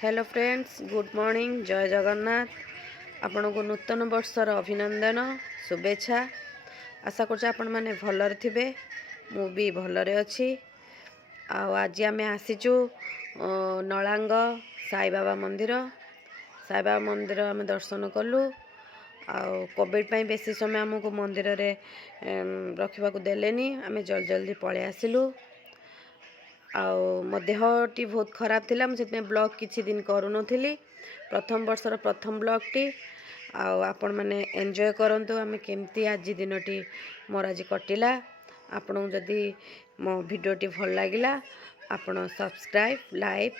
Hello friends, good morning, जय जगन्नाथ। आपण को नूतन वर्षर अभिनंदन शुभेच्छा। आशा कर आपण मैंने भलर थे, मु भी भलरे अच्छी। आज आम आसीचु नलांग साई बाबा मंदिर आम दर्शन कलु। कोविड बेसी समय आमको मंदिर रे रखा देलेनी, आम जल्दी जल्दी पलि आसिलु। मो देहटी बहुत खराब थिला, मुझे ब्लॉग किछि दिन करूनथिली। प्रथम वर्षर प्रथम ब्लॉगटी आपण मैंने एंजॉय करंतु आम केमती आज दिनटी मोर आज कटिला। आपन जदि मो भिडियोटी भल लागिला आपण सब्सक्राइब, लाइक,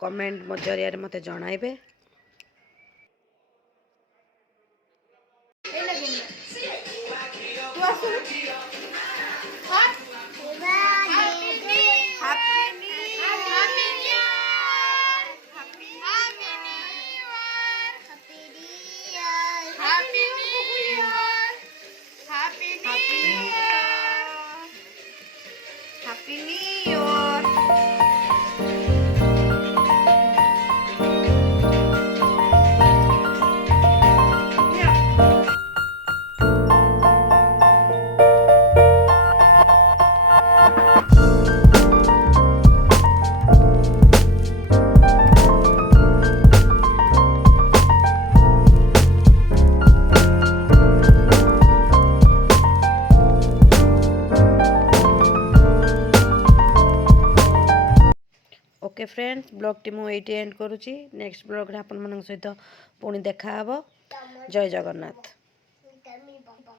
कमेंट मो जरिया मते जणाइबे। Happy New Year! Okay friends, blog T मुझे एंड करुच्ची। नेक्स्ट ब्लॉग रे आपण मन सहित पुणी देखा हबो। जय जगन्नाथ।